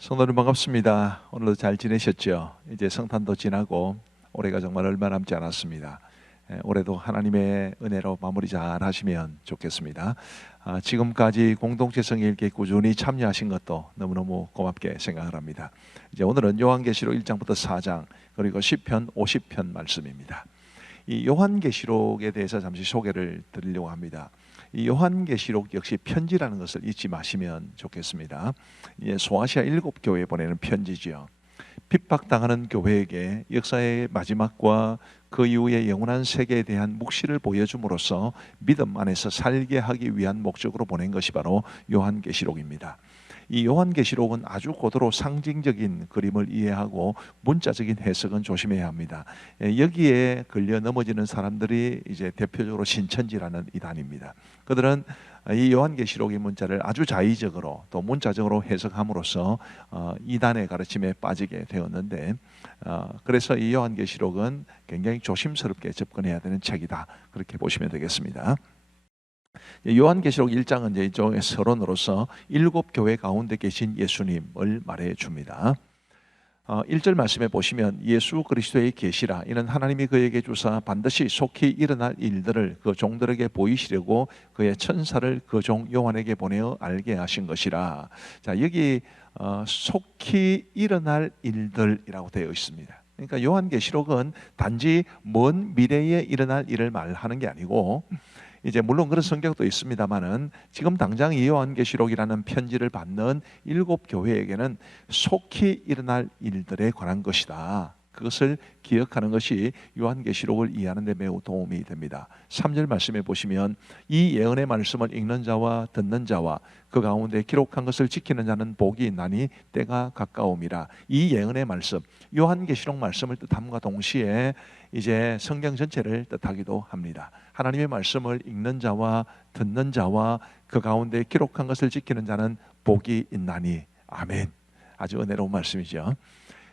성도님 반갑습니다. 오늘도 잘 지내셨죠? 이제 성탄도 지나고 올해가 정말 얼마 남지 않았습니다. 올해도 하나님의 은혜로 마무리 잘 하시면 좋겠습니다. 지금까지 공동체 성일기에 꾸준히 참여하신 것도 너무너무 고맙게 생각을 합니다. 이제 오늘은 요한계시록 1장부터 4장 그리고 시편 50편 말씀입니다. 이 요한계시록에 대해서 잠시 소개를 드리려고 합니다. 이 요한계시록 역시 편지라는 것을 잊지 마시면 좋겠습니다. 소아시아 7교회에 보내는 편지지요. 핍박당하는 교회에게 역사의 마지막과 그 이후의 영원한 세계에 대한 묵시를 보여줌으로써 믿음 안에서 살게 하기 위한 목적으로 보낸 것이 바로 요한계시록입니다. 이 요한계시록은 아주 고도로 상징적인 그림을 이해하고 문자적인 해석은 조심해야 합니다. 여기에 걸려 넘어지는 사람들이 이제 대표적으로 신천지라는 이단입니다. 그들은 이 요한계시록의 문자를 아주 자의적으로 또 문자적으로 해석함으로써 이단의 가르침에 빠지게 되었는데, 그래서 이 요한계시록은 굉장히 조심스럽게 접근해야 되는 책이다, 그렇게 보시면 되겠습니다. 요한계시록 1장은 이제 일종의 서론으로서 7교회 가운데 계신 예수님을 말해 줍니다. 1절 말씀에 보시면 예수 그리스도의 계시라, 이는 하나님이 그에게 주사 반드시 속히 일어날 일들을 그 종들에게 보이시려고 그의 천사를 그 종 요한에게 보내어 알게 하신 것이라. 자, 여기 속히 일어날 일들이라고 되어 있습니다. 그러니까 요한계시록은 단지 먼 미래에 일어날 일을 말하는 게 아니고, 이제 물론 그런 성격도 있습니다만은 지금 당장 이 요한계시록이라는 편지를 받는 7교회에게는 속히 일어날 일들에 관한 것이다, 그것을 기억하는 것이 요한계시록을 이해하는 데 매우 도움이 됩니다. 3절 말씀에 보시면 이 예언의 말씀을 읽는 자와 듣는 자와 그 가운데 기록한 것을 지키는 자는 복이 있나니 때가 가까움이라. 이 예언의 말씀, 요한계시록 말씀을 뜻함과 동시에 이제 성경 전체를 뜻하기도 합니다. 하나님의 말씀을 읽는 자와 듣는 자와 그 가운데 기록한 것을 지키는 자는 복이 있나니. 아멘. 아주 은혜로운 말씀이죠.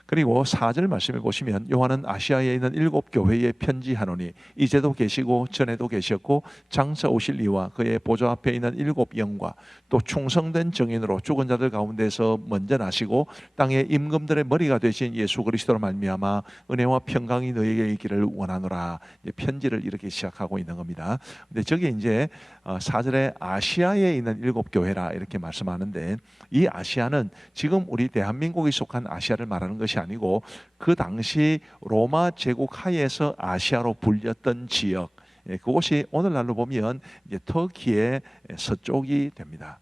그리고 4절 말씀에 보시면 요한은 아시아에 있는 7교회에 편지하노니 이제도 계시고 전에도 계셨고 장차 오실 이와 그의 보좌 앞에 있는 7영과 또 충성된 증인으로 죽은 자들 가운데서 먼저 나시고 땅의 임금들의 머리가 되신 예수 그리스도로 말미암아 은혜와 평강이 너에게 있기를 원하노라. 이제 편지를 이렇게 시작하고 있는 겁니다. 근데 저기 이제 4절에 아시아에 있는 7교회라 이렇게 말씀하는데, 이 아시아는 지금 우리 대한민국이 속한 아시아를 말하는 것이 아니고 그 당시 로마 제국 하에서 아시아로 불렸던 지역, 그곳이 오늘날로 보면 이제 터키의 서쪽이 됩니다.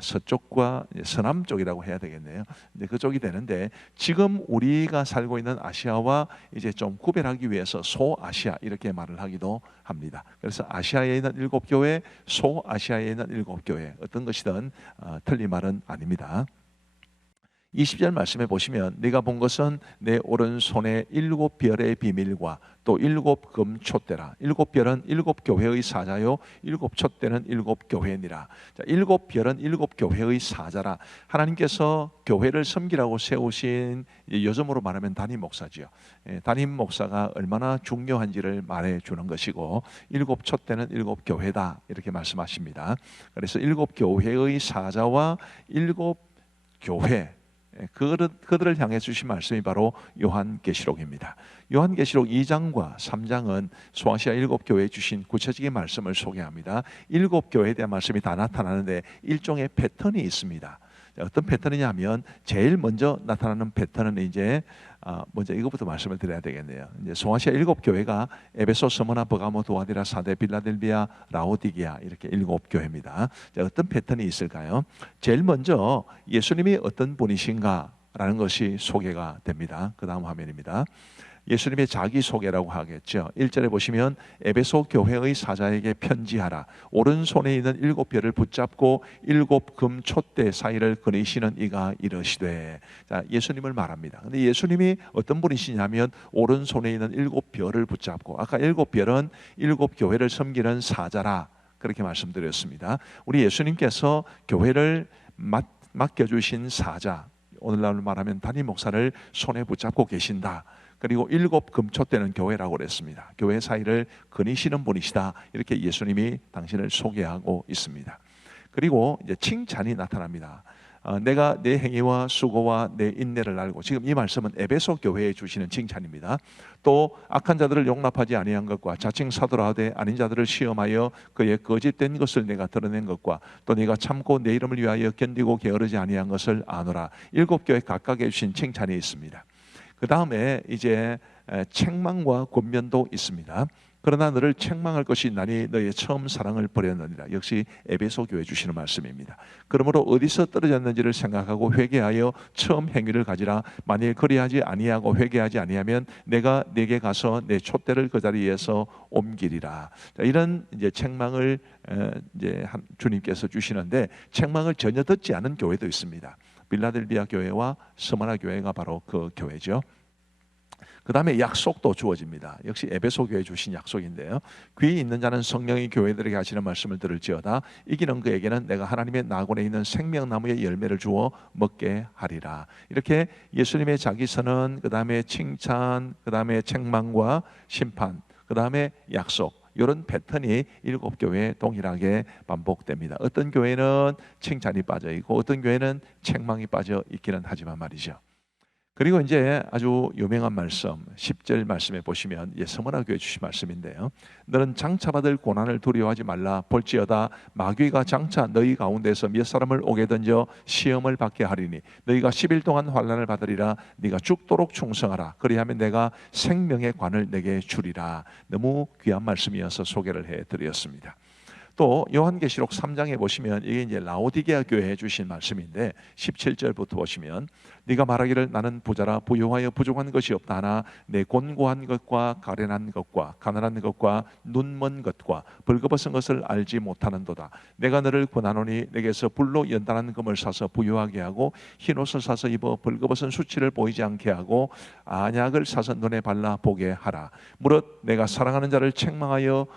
서쪽과 서남 쪽이라고 해야 되겠네요. 근데 그쪽이 되는데, 지금 우리가 살고 있는 아시아와 이제 좀 구별하기 위해서 소아시아 이렇게 말을 하기도 합니다. 그래서 아시아에 있는 7교회, 소아시아에 있는 7교회, 어떤 것이든 틀린 말은 아닙니다. 20절 말씀에 보시면 네가 본 것은 내 오른손에 7별의 비밀과 또 7금 촛대라. 7별은 7교회의 사자요 7촛대는 7교회니라. 자, 7별은 7교회의 사자라. 하나님께서 교회를 섬기라고 세우신, 요즘으로 말하면 담임 목사지요. 담임 목사가 얼마나 중요한지를 말해주는 것이고, 7촛대는 7교회다 이렇게 말씀하십니다. 그래서 7교회의 사자와 7교회, 그들을 향해 주신 말씀이 바로 요한계시록입니다. 요한계시록 2장과 3장은 소아시아 7교회에 주신 구체적인 말씀을 소개합니다. 7교회에 대한 말씀이 다 나타나는데 일종의 패턴이 있습니다. 어떤 패턴이냐 하면, 제일 먼저 나타나는 패턴은 이제 먼저 이것부터 말씀을 드려야 되겠네요. 이제 소아시아 7교회가 에베소, 스무나, 버가모, 도아디라, 사데, 빌라델비아, 라오디게아 이렇게 7교회입니다. 어떤 패턴이 있을까요? 제일 먼저 예수님이 어떤 분이신가 라는 것이 소개가 됩니다. 그 다음 화면입니다. 예수님의 자기소개라고 하겠죠. 1절에 보시면 에베소 교회의 사자에게 편지하라. 오른손에 있는 7별을 붙잡고 7금 촛대 사이를 거니시는 이가 이르시되. 자, 예수님을 말합니다. 근데 예수님이 어떤 분이시냐면 오른손에 있는 7별을 붙잡고, 아까 7별은 7교회를 섬기는 사자라 그렇게 말씀드렸습니다. 우리 예수님께서 교회를 맡겨주신 사자, 오늘날 말하면 담임 목사를 손에 붙잡고 계신다. 그리고 7금초대는 교회라고 그랬습니다. 교회 사이를 거니시는 분이시다, 이렇게 예수님이 당신을 소개하고 있습니다. 그리고 이제 칭찬이 나타납니다. 내가 내 행위와 수고와 내 인내를 알고, 지금 이 말씀은 에베소 교회에 주시는 칭찬입니다. 또 악한 자들을 용납하지 아니한 것과 자칭 사도라 하되 아닌 자들을 시험하여 그의 거짓된 것을 내가 드러낸 것과 또 네가 참고 내 이름을 위하여 견디고 게으르지 아니한 것을 아노라. 7교회 각각에 주신 칭찬이 있습니다. 그 다음에 이제 책망과 권면도 있습니다. 그러나 너를 책망할 것이 나니 너의 처음 사랑을 버렸느니라. 역시 에베소 교회 주시는 말씀입니다. 그러므로 어디서 떨어졌는지를 생각하고 회개하여 처음 행위를 가지라. 만일 그리하지 아니하고 회개하지 아니하면 내가 네게 가서 내 촛대를 그 자리에서 옮기리라. 자, 이런 이제 책망을 이제 주님께서 주시는데, 책망을 전혀 듣지 않은 교회도 있습니다. 빌라델비아 교회와 스마나 교회가 바로 그 교회죠. 그 다음에 약속도 주어집니다. 역시 에베소 교회 주신 약속인데요. 귀 있는 자는 성령이 교회들에게 하시는 말씀을 들을지어다. 이기는 그에게는 내가 하나님의 나곤에 있는 생명나무의 열매를 주어 먹게 하리라. 이렇게 예수님의 자기 선언, 그 다음에 칭찬, 그 다음에 책망과 심판, 그 다음에 약속, 이런 패턴이 7교회에 동일하게 반복됩니다. 어떤 교회는 칭찬이 빠져 있고 어떤 교회는 책망이 빠져 있기는 하지만 말이죠. 그리고 이제 아주 유명한 말씀, 10절 말씀에 보시면 스무나 교회 주신 말씀인데요. 너는 장차받을 고난을 두려워하지 말라. 볼지어다 마귀가 장차 너희 가운데서 몇 사람을 오게 던져 시험을 받게 하리니 너희가 10일 동안 환난을 받으리라. 네가 죽도록 충성하라. 그리하면 내가 생명의 관을 내게 주리라. 너무 귀한 말씀이어서 소개를 해드렸습니다. 또 요한계시록 3장에 보시면 이게 이제 라오디게아 교회에 주신 말씀인데 17절부터 보시면 네가 말하기를 나는 부자라 부유하여 부족한 것이 없다 하나 내 곤고한 것과 가련한 것과 가난한 것과 눈먼 것과 벌거벗은 것을 알지 못하는도다. 내가 너를 권하노니 내게서 불로 연단한 금을 사서 부유하게 하고 흰옷을 사서 입어 벌거벗은 수치를 보이지 않게 하고 안약을 사서 눈에 발라 보게 하라. 무릇 내가 사랑하는 자를 책망하여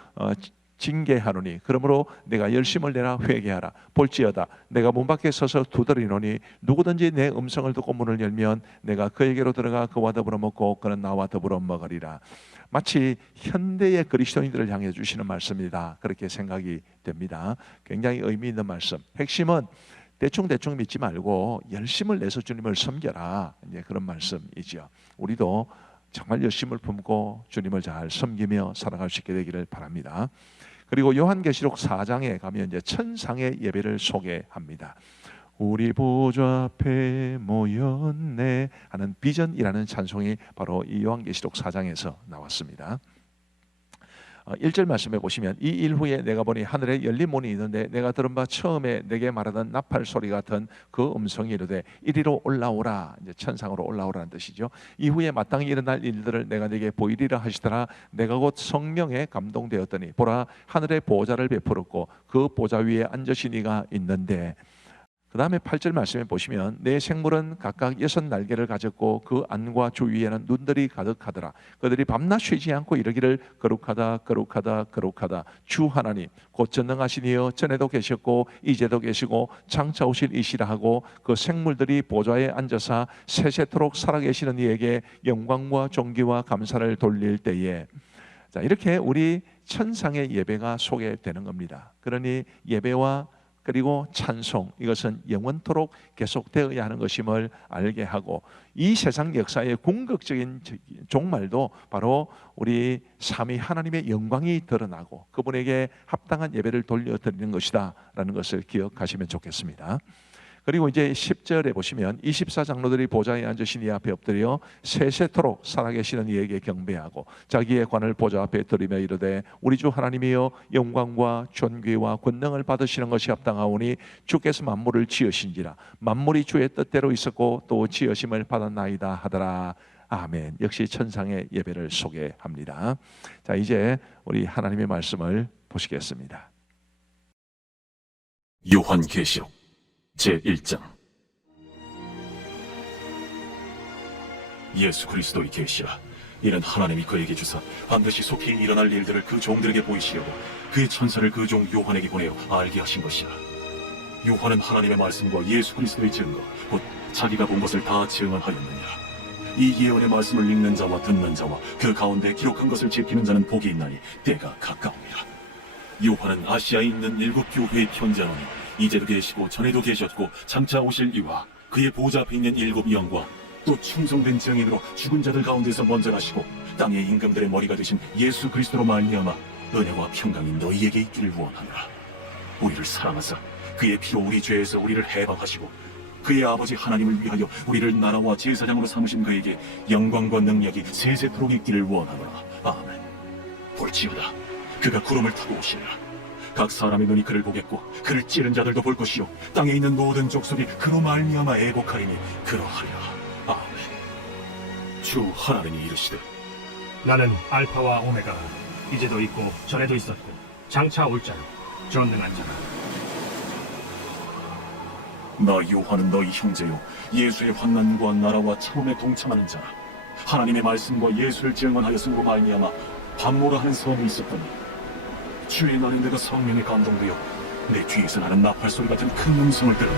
징계하노니 그러므로 내가 열심을 내라 회개하라. 볼지어다 내가 문 밖에 서서 두드리노니 누구든지 내 음성을 듣고 문을 열면 내가 그에게로 들어가 그와 더불어 먹고 그는 나와 더불어 먹으리라. 마치 현대의 그리스도인들을 향해 주시는 말씀이다, 그렇게 생각이 됩니다. 굉장히 의미 있는 말씀. 핵심은 대충 믿지 말고 열심을 내서 주님을 섬겨라, 이제 그런 말씀이죠. 우리도 정말 열심을 품고 주님을 잘 섬기며 살아갈 수 있게 되기를 바랍니다. 그리고 요한계시록 4장에 가면 이제 천상의 예배를 소개합니다. 우리 보좌 앞에 모였네 하는 비전이라는 찬송이 바로 이 요한계시록 4장에서 나왔습니다. 1절 말씀해 보시면 이 일 후에 내가 보니 하늘에 열린 문이 있는데 내가 들은 바 처음에 내게 말하던 나팔 소리 같은 그 음성이 이르되 이리로 올라오라. 이제 천상으로 올라오라는 뜻이죠. 이후에 마땅히 일어날 일들을 내가 네게 보이리라 하시더라. 내가 곧 성령에 감동되었더니 보라 하늘에 보좌를 베풀었고 그 보좌 위에 앉으신 이가 있는데, 그 다음에 8절 말씀에 보시면 내 생물은 각각 6날개를 가졌고 그 안과 주위에는 눈들이 가득하더라. 그들이 밤낮 쉬지 않고 이르기를 거룩하다 거룩하다 거룩하다 주 하나님 곧 전능하신 이여 전에도 계셨고 이제도 계시고 장차 오실 이시라 하고 그 생물들이 보좌에 앉아서 세세토록 살아계시는 이에게 영광과 존귀와 감사를 돌릴 때에, 자, 이렇게 우리 천상의 예배가 소개되는 겁니다. 그러니 예배와 그리고 찬송, 이것은 영원토록 계속되어야 하는 것임을 알게 하고, 이 세상 역사의 궁극적인 종말도 바로 우리 삼위 하나님의 영광이 드러나고 그분에게 합당한 예배를 돌려드리는 것이다 라는 것을 기억하시면 좋겠습니다. 그리고 이제 10절에 보시면 24장로들이 보좌에 앉으신 이 앞에 엎드려 세세토록 살아계시는 이에게 경배하고 자기의 관을 보좌 앞에 들이며 이르되 우리 주 하나님이여 영광과 존귀와 권능을 받으시는 것이 합당하오니 주께서 만물을 지으신지라. 만물이 주의 뜻대로 있었고 또 지으심을 받았나이다 하더라. 아멘. 역시 천상의 예배를 소개합니다. 자, 이제 우리 하나님의 말씀을 보시겠습니다. 요한계시록 제1장. 예수 그리스도의 계시라. 이는 하나님이 그에게 주사 반드시 속히 일어날 일들을 그 종들에게 보이시려고 그의 천사를 그 종 요한에게 보내어 알게 하신 것이라. 요한은 하나님의 말씀과 예수 그리스도의 증거 곧 자기가 본 것을 다 증언하였느니라. 이 예언의 말씀을 읽는 자와 듣는 자와 그 가운데 기록한 것을 지키는 자는 복이 있나니 때가 가까우니라. 요한은 아시아에 있는 7 교회에 편지하노니 이제도 계시고 전에도 계셨고 장차 오실 이와 그의 보좌 앞에 있는 일곱 영과 또 충성된 증인으로 죽은 자들 가운데서 먼저 가시고 땅의 임금들의 머리가 되신 예수 그리스도로 말미암아 은혜와 평강이 너희에게 있기를 원하노라. 우리를 사랑하사 그의 피로 우리 죄에서 우리를 해방하시고 그의 아버지 하나님을 위하여 우리를 나라와 제사장으로 삼으신 그에게 영광과 능력이 세세토록 있기를 원하노라. 아멘. 볼지어다 그가 구름을 타고 오시리라. 각 사람의 눈이 그를 보겠고 그를 찌른 자들도 볼 것이요 땅에 있는 모든 족속이 그로 말미암아 애곡하리니 그러하리라. 아멘. 주 하나님이 이르시되 나는 알파와 오메가, 이제도 있고 전에도 있었고 장차 올 자요 전능한 자라. 나 요한은 너희 형제요 예수의 환난과 나라와 참음에 동참하는 자라. 하나님의 말씀과 예수를 증언하였음으로 말미암아 밤모라 하는 섬이 있었더니 주의 날에 내가 성령에 감동되어 내 뒤에서 나는 나팔 소리 같은 큰 음성을 들으니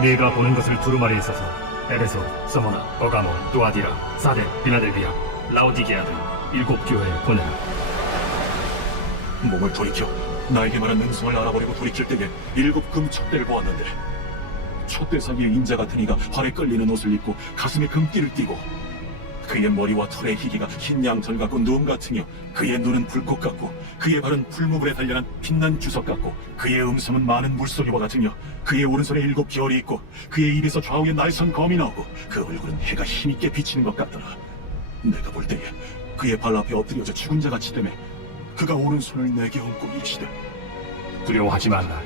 네가 보는 것을 두루마리에 써서 에베소, 서머나, 버가모, 두아디라, 사데, 빌라델비아, 라오디게아 등 일곱 교회에 보내라. 몸을 돌이켜 나에게 말한 음성을 알아버리고 돌이킬 때에 일곱 금 촛대를 보았는데 촛대 사이에 인자 같은 이가 발에 끌리는 옷을 입고 가슴에 금띠를 띠고 그의 머리와 털의 희기가 흰 양털 같고 눈 같으며 그의 눈은 불꽃 같고 그의 발은 풀무불에 단련한 빛난 주석 같고 그의 음성은 많은 물소리와 같으며 그의 오른손에 일곱 별이 있고 그의 입에서 좌우에 날선 검이 나오고 그 얼굴은 해가 힘있게 비치는 것 같더라. 내가 볼 때에 그의 발 앞에 엎드려져 죽은 자 같이 되매 그가 오른손을 내게 얹고 이르시되 두려워하지 말라.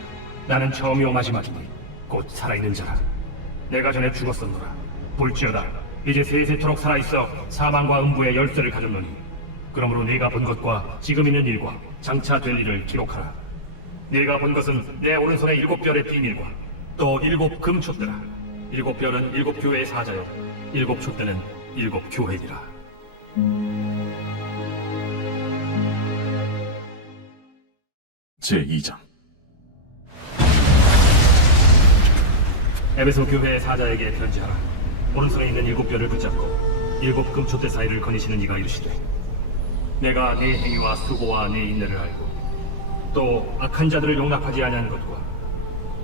나는 처음이요 마지막이니 곧 살아있는 자라. 내가 전에 죽었었노라. 볼지어다 이제 세세토록 살아있어 사망과 음부의 열쇠를 가졌노니 그러므로 네가 본 것과 지금 있는 일과 장차 될 일을 기록하라. 네가 본 것은 내 오른손에 일곱 별의 비밀과 또 일곱 금촛대라. 일곱 별은 일곱 교회의 사자요 일곱 촛대는 일곱 교회니라. 제2장 에베소 교회의 사자에게 편지하라. 오른손에 있는 일곱 별을 붙잡고 일곱 금촛대 사이를 거니시는 이가 이르시되 내가 네 행위와 수고와 네 인내를 알고 또 악한 자들을 용납하지 아니한 것과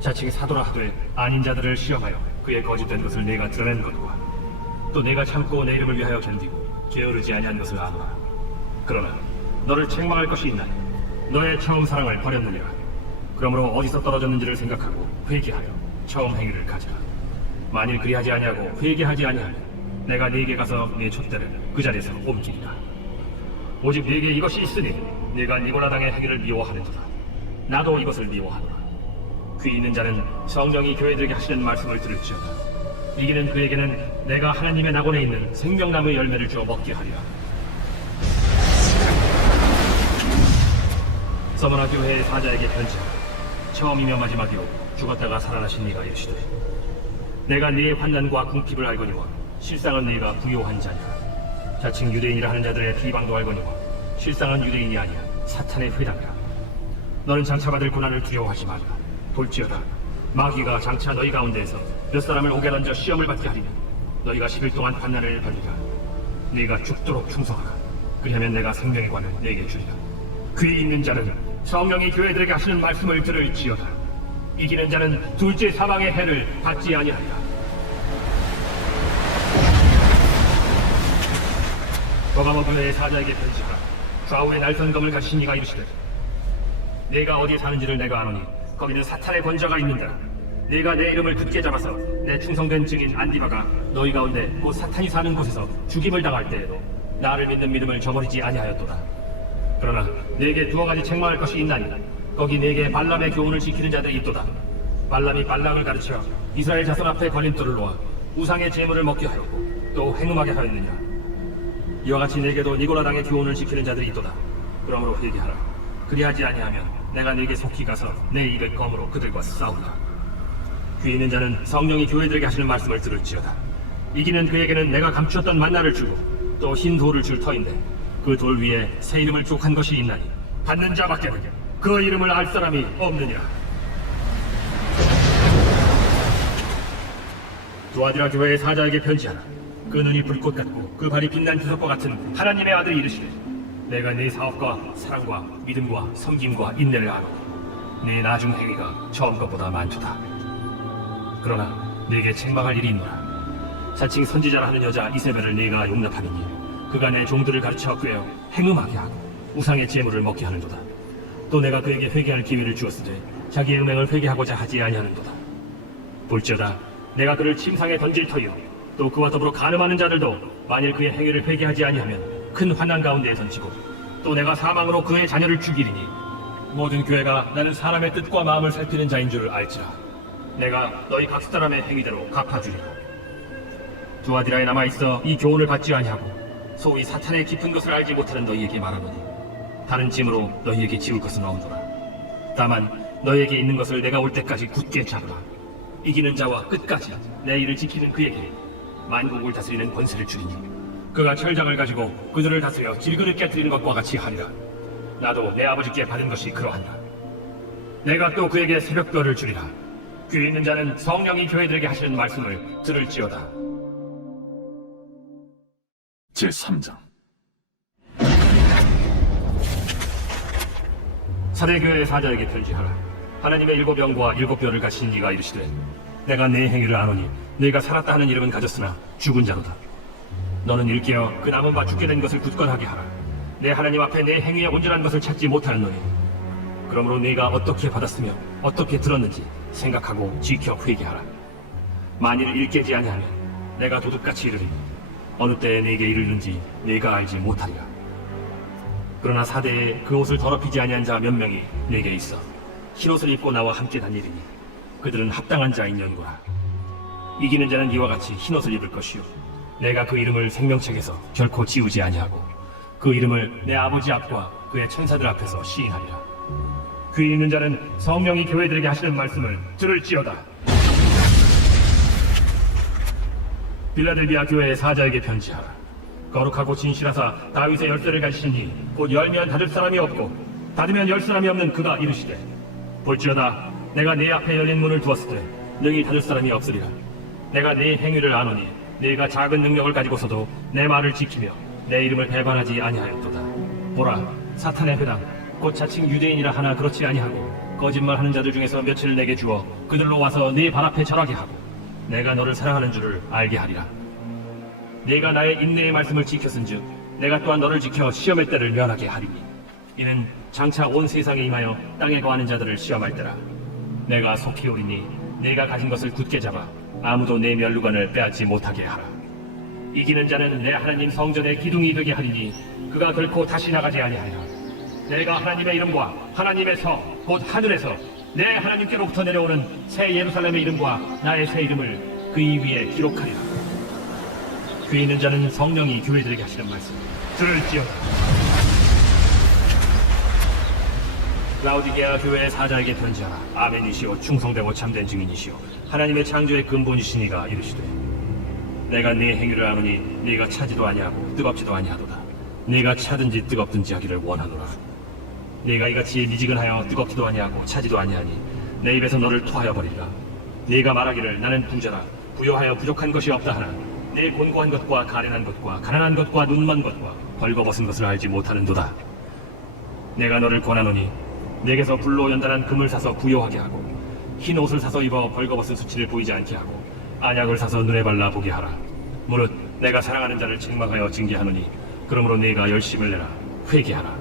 자칭 사도라 하되 아닌 자들을 시험하여 그의 거짓된 것을 내가 드러낸 것과 또 내가 참고 내 이름을 위하여 견디고 게으르지 아니한 것을 아노라. 그러나 너를 책망할 것이 있나니 너의 처음 사랑을 버렸느니라. 그러므로 어디서 떨어졌는지를 생각하고 회개하여 처음 행위를 가져라. 만일 그리하지 아니하고 회개하지 아니하면 내가 네게 가서 네 촛대를 그 자리에서 옮기리라. 오직 네게 이것이 있으니 네가 니고라당의 행위를 미워하는도다. 나도 이것을 미워하노라. 귀 있는 자는 성령이 교회들에게 하시는 말씀을 들을지어다. 이기는 그에게는 내가 하나님의 낙원에 있는 생명나무의 열매를 주어 먹게 하리라. 서머나 교회의 사자에게 편지하라. 처음이며 마지막이요 죽었다가 살아나신 네가 이르시되 내가 네의 환난과 궁핍을 알거니와 실상은 네가 부요한 자니라. 자칭 유대인이라 하는 자들의 비방도 알거니와 실상은 유대인이 아니야 사탄의 회당이라. 너는 장차 받을 고난을 두려워하지 말라. 볼지어다 마귀가 장차 너희 가운데에서 몇 사람을 옥에 던져 시험을 받게 하리면 너희가 10일 동안 환난을 받으리라. 네가 죽도록 충성하라. 그리하면 내가 생명의 관을 네게 주리라. 귀 있는 자는 성령이 교회들에게 하시는 말씀을 들을지어다. 이기는 자는 둘째 사망의 해를 받지 아니하리라. 버가모 교회의 사자에게 편지하라. 좌우에 날선 검을 가지신 이가 이르시되 네가 어디에 사는지를 내가 아노니 거기는 사탄의 권자가 있는다. 네가 내 이름을 굳게 잡아서 내 충성된 증인 안디바가 너희 가운데 곧 사탄이 사는 곳에서 죽임을 당할 때에도 나를 믿는 믿음을 저버리지 아니하였도다. 그러나 네게 두어 가지 책망할 것이 있나니 거기 네게 발람의 교훈을 지키는 자들이 있도다. 발람이 발락을 가르쳐 이스라엘 자손 앞에 걸림돌을 놓아 우상의 제물을 먹게 하였고 또 행음하게 하였느냐. 이와 같이 네게도 니고라당의 교훈을 지키는 자들이 있도다. 그러므로 회개하라. 그리하지 아니하면 내가 네게 속히 가서 내 입의 검으로 그들과 싸우리라. 귀 있는 자는 성령이 교회들에게 하시는 말씀을 들을지어다. 이기는 그에게는 내가 감추었던 만나를 주고 또 흰 돌을 줄 터인데 그 돌 위에 새 이름을 족한 것이 있나니 받는 자밖에는 그 이름을 알 사람이 없느니라. 두아디라 교회의 사자에게 편지하라. 그 눈이 불꽃 같고 그 발이 빛난 주석과 같은 하나님의 아들이 이르시되 내가 네 사업과 사랑과 믿음과 섬김과 인내를 아노니 네 나중 행위가 처음 것보다 많도다. 그러나 네게 책망할 일이 있노라. 자칭 선지자라 하는 여자 이세벨을 네가 용납하느니 그가 내 종들을 가르쳐 꾀어 행음하게 하고 우상의 제물을 먹게 하는도다. 또 내가 그에게 회개할 기회를 주었으되 자기의 음행을 회개하고자 하지 아니하는도다. 볼지어다 내가 그를 침상에 던질 터이요 또 그와 더불어 간음하는 자들도 만일 그의 행위를 회개하지 아니하면 큰 환난 가운데에 던지고 또 내가 사망으로 그의 자녀를 죽이리니 모든 교회가 나는 사람의 뜻과 마음을 살피는 자인 줄 알지라. 내가 너희 각 사람의 행위대로 갚아주리라. 두아디라에 남아있어 이 교훈을 받지 아니하고 소위 사탄의 깊은 것을 알지 못하는 너희에게 말하노니 다른 짐으로 너희에게 지울 것은 없노라. 다만 너희에게 있는 것을 내가 올 때까지 굳게 잡으라. 이기는 자와 끝까지 내 일을 지키는 그에게 만국을 다스리는 권세를 주리니 그가 철장을 가지고 그들을 다스려 질그릇 깨뜨리는 것과 같이 하리라. 나도 내 아버지께 받은 것이 그러하니라. 내가 또 그에게 새벽별을 주리라. 귀 있는 자는 성령이 교회들에게 하시는 말씀을 들을지어다. 제3장. 사대교회의 사자에게 편지하라. 하나님의 7영과 7별을 가진 이가 이르시되 내가 네 행위를 아노니 네가 살았다 하는 이름은 가졌으나 죽은 자로다. 너는 일깨어 그 남은 바 죽게 된 것을 굳건하게 하라. 내 하나님 앞에 내 행위의 온전한 것을 찾지 못하는노니 그러므로 네가 어떻게 받았으며 어떻게 들었는지 생각하고 지켜 회개하라. 만일 일깨지 아니하면 내가 도둑같이 이르리니 어느 때에 네게 이르는지 네가 알지 못하리라. 그러나 사대에 그 옷을 더럽히지 아니한 자 몇 명이 네게 있어 흰옷을 입고 나와 함께 다니리니 그들은 합당한 자인 연고라. 이기는 자는 이와 같이 흰옷을 입을 것이요 내가 그 이름을 생명책에서 결코 지우지 아니하고 그 이름을 내 아버지 앞과 그의 천사들 앞에서 시인하리라. 귀 있는 자는 성령이 교회들에게 하시는 말씀을 들을지어다. 빌라델비아 교회의 사자에게 편지하라. 거룩하고 진실하사 다윗의 열쇠를 가지시니 곧 열면 닫을 사람이 없고 닫으면 열 사람이 없는 그가 이르시되 볼지어다 내가 네 앞에 열린 문을 두었을 때 능히 닫을 사람이 없으리라. 내가 네 행위를 아노니 네가 작은 능력을 가지고서도 내 말을 지키며 내 이름을 배반하지 아니하였도다. 보라 사탄의 회당 곧 자칭 유대인이라 하나 그렇지 아니하고 거짓말하는 자들 중에서 며칠 내게 주어 그들로 와서 네 발 앞에 절하게 하고 내가 너를 사랑하는 줄을 알게 하리라. 네가 나의 인내의 말씀을 지켰은즉 내가 또한 너를 지켜 시험의 때를 면하게 하리니 이는 장차 온 세상에 임하여 땅에 거하는 자들을 시험할 때라. 내가 속히 오리니 네가 가진 것을 굳게 잡아 아무도 내 면류관을 빼앗지 못하게 하라. 이기는 자는 내 하나님 성전의 기둥이 되게 하리니 그가 결코 다시 나가지 아니하리라. 내가 하나님의 이름과 하나님의 성 곧 하늘에서 내 하나님께로부터 내려오는 새 예루살렘의 이름과 나의 새 이름을 그 이 위에 기록하리라. 귀 있는 자는 성령이 교회들에게 하시는 말씀 들을지어다. 라우디게아 교회의 사자에게 편지하라. 아멘이시오 충성되고 참된 증인이시오 하나님의 창조의 근본이시니가 이르시되 내가 네 행위를 아노니 네가 차지도 아니하고 뜨겁지도 아니하도다. 네가 차든지 뜨겁든지 하기를 원하노라. 네가 이같이 미지근하여 뜨겁지도 아니하고 차지도 아니하니 내 입에서 너를 토하여 버리리라. 네가 말하기를 나는 부자라 부요하여 부족한 것이 없다 하나 내 곤고한 것과 가련한 것과 가난한 것과 눈먼 것과 벌거벗은 것을 알지 못하는도다. 내가 너를 권하노니 내게서 불로 연단한 금을 사서 부요하게 하고 흰 옷을 사서 입어 벌거벗은 수치를 보이지 않게 하고 안약을 사서 눈에 발라 보게 하라. 무릇 내가 사랑하는 자를 책망하여 징계하노니 그러므로 네가 열심을 내라 회개하라.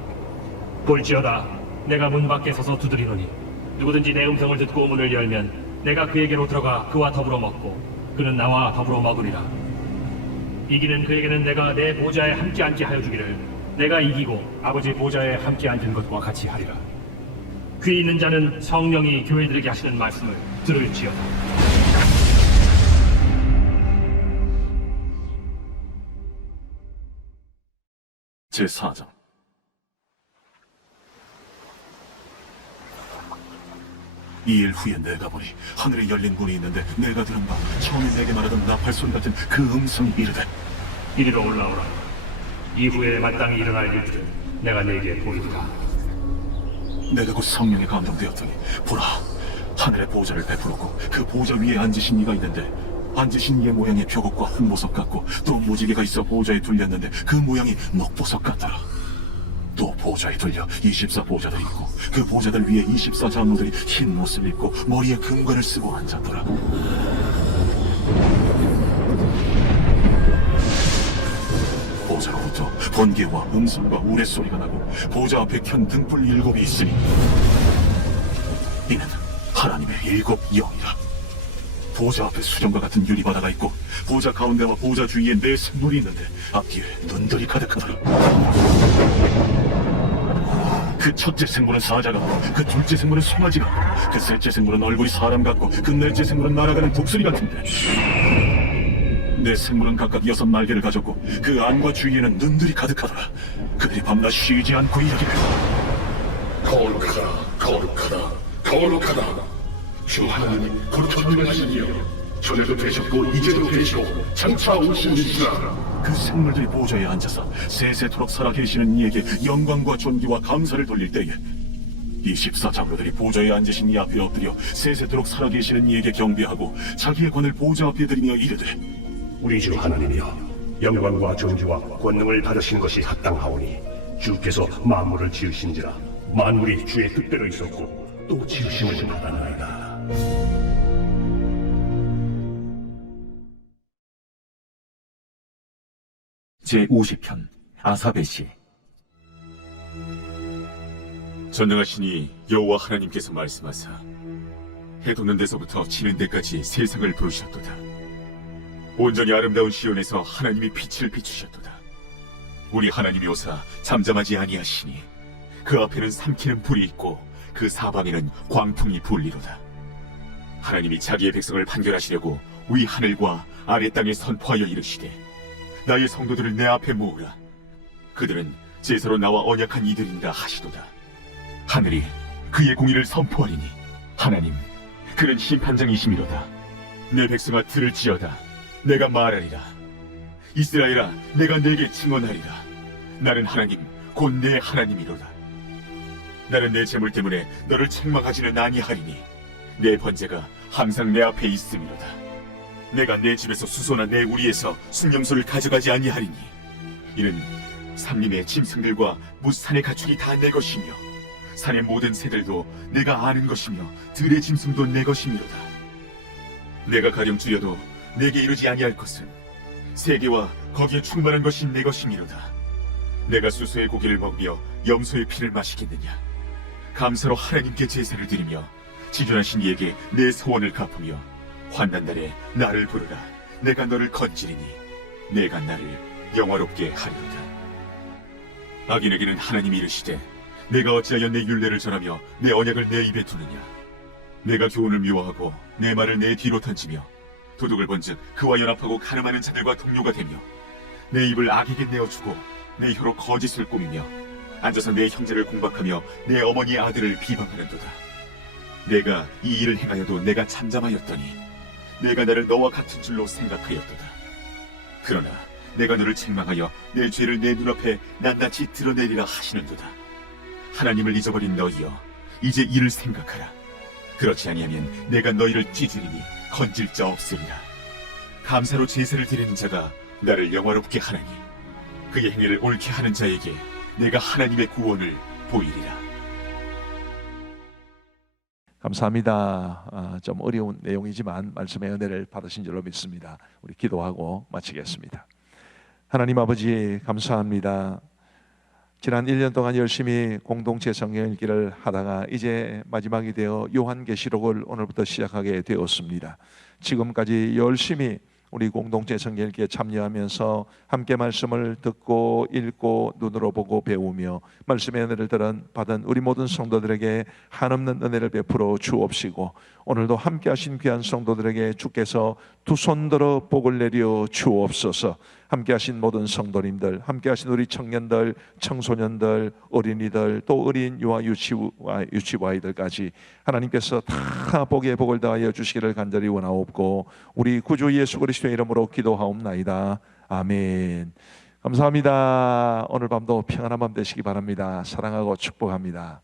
볼지어다 내가 문 밖에 서서 두드리노니 누구든지 내 음성을 듣고 문을 열면 내가 그에게로 들어가 그와 더불어 먹고 그는 나와 더불어 먹으리라. 이기는 그에게는 내가 내 보좌에 함께 앉게 하여 주기를 내가 이기고 아버지 보좌에 함께 앉은 것과 같이 하리라. 귀 있는 자는 성령이 교회들에게 하시는 말씀을 들을지어다. 제4장. 이 일 후에 내가 보니 하늘에 열린 문이 있는데 내가 들은 바 처음에 내게 말하던 나팔소리 같은 그 음성이 이르되 이리로 올라오라. 이후에 마땅히 일어날 일들을 내가 네게 보이리라. 내가 곧 성령에 감동되었더니 보라 하늘의 보좌를 베풀었고 그 보좌 위에 앉으신 이가 있는데 앉으신 이의 모양이 벽옥과 홍보석 같고 또 무지개가 있어 보좌에 둘렸는데 그 모양이 녹보석 같더라. 또 보좌에 둘려 24 보좌들이 있고 그 보좌들 위에 24 장로들이 흰 옷을 입고 머리에 금관을 쓰고 앉았더라. 보좌로부터 번개와 음성과 우레소리가 나고 보좌 앞에 켠 등불 7이 있으니 이는 하나님의 7 영이라. 보좌 앞에 수정과 같은 유리바다가 있고 보좌 가운데와 보좌 주위에 4 생물이 있는데 앞뒤에 눈들이 가득하더라. 그 첫째 생물은 사자 같고 그 둘째 생물은 송아지 같고 그 셋째 생물은 얼굴이 사람 같고 그 넷째 생물은 날아가는 독수리 같은데 4 생물은 각각 6 날개를 가졌고 그 안과 주위에는 눈들이 가득하더라. 그들이 밤낮 쉬지 않고 이르기를 거룩하다, 거룩하다, 거룩하다. 주 하나님 곧 전능하시니여, 전에도 되셨고 이제도 되시고 장차 오신 이시라. 그 생물들이 보좌에 앉아서 세세토록 살아계시는 이에게 영광과 존귀와 감사를 돌릴 때에 24 장로들이 보좌에 앉으신 이 앞에 엎드려 세세토록 살아계시는 이에게 경배하고 자기의 권을 보좌 앞에 드리며 이르되 우리 주 하나님이여, 영광과 존귀와 권능을 받으신 것이 합당하오니 주께서 만물을 지으신지라 만물이 주의 뜻대로 있었고 또 지으심을 받았나이다. 제50편 아사베 시. 전능하시니 여호와 하나님께서 말씀하사 해 돋는 데서부터 지는 데까지 세상을 부르셨도다. 온전히 아름다운 시온에서 하나님이 빛을 비추셨도다. 우리 하나님이 오사 잠잠하지 아니하시니 그 앞에는 삼키는 불이 있고 그 사방에는 광풍이 불리로다. 하나님이 자기의 백성을 판결하시려고 위 하늘과 아래 땅에 선포하여 이르시되 나의 성도들을 내 앞에 모으라. 그들은 제사로 나와 언약한 이들인가 하시도다. 하늘이 그의 공의를 선포하리니 하나님 그는 심판장이시미로다. 내 백성아 들을지어다. 내가 말하리라. 이스라엘아 내가 내게 증언하리라. 나는 하나님 곧 내 하나님이로다. 나는 내 재물 때문에 너를 책망하지는 아니하리니 내 번제가 항상 내 앞에 있음이로다. 내가 내 집에서 수소나 내 우리에서 순념소를 가져가지 아니하리니 이는 산림의 짐승들과 무산의 가축이 다 내 것이며 산의 모든 새들도 내가 아는 것이며 들의 짐승도 내 것이미로다. 내가 가령 주려도 내게 이르지 아니할 것은 세계와 거기에 충만한 것이 내 것이미로다. 내가 수소의 고기를 먹으며 염소의 피를 마시겠느냐. 감사로 하나님께 제사를 드리며 지존하신 이에게 내 소원을 갚으며 환난날에 나를 부르라. 내가 너를 건지리니 내가 나를 영화롭게 하리로다. 악인에게는 하나님이 이르시되 내가 어찌하여 내 율례를 전하며 내 언약을 내 입에 두느냐. 내가 교훈을 미워하고 내 말을 내 뒤로 던지며 도둑을 본즉 그와 연합하고 가늠하는 자들과 동료가 되며 내 입을 악에게 내어주고 내 혀로 거짓을 꾸미며 앉아서 내 형제를 공박하며 내 어머니의 아들을 비방하는도다. 내가 이 일을 행하여도 내가 잠잠하였더니 내가 나를 너와 같은 줄로 생각하였도다. 그러나 내가 너를 책망하여 내 죄를 내 눈앞에 낱낱이 드러내리라 하시는도다. 하나님을 잊어버린 너희여 이제 이를 생각하라. 그렇지 아니하면 내가 너희를 찢으리니 건질 자 없으리라. 감사로 제사를 드리는 자가 나를 영화롭게 하나니 그의 행위를 옳게 하는 자에게 내가 하나님의 구원을 보이리라. 감사합니다. 좀 어려운 내용이지만 말씀의 은혜를 받으신 줄로 믿습니다. 우리 기도하고 마치겠습니다. 하나님 아버지 감사합니다. 지난 1년 동안 열심히 공동체 성경 읽기를 하다가 이제 마지막이 되어 요한계시록을 오늘부터 시작하게 되었습니다. 지금까지 열심히 우리 공동체 성경 읽기에 참여하면서 함께 말씀을 듣고 읽고 눈으로 보고 배우며 말씀의 은혜를 받은 우리 모든 성도들에게 한없는 은혜를 베풀어 주옵시고 오늘도 함께 하신 귀한 성도들에게 주께서 두 손 들어 복을 내려 주옵소서. 함께 하신 모든 성도님들, 함께 하신 우리 청년들, 청소년들, 어린이들, 또 어린 유아 유치부 아이들까지 하나님께서 다 복의 복을 다하여 주시기를 간절히 원하옵고 우리 구주 예수 그리스도의 이름으로 기도하옵나이다. 아멘. 감사합니다. 오늘 밤도 평안한 밤 되시기 바랍니다. 사랑하고 축복합니다.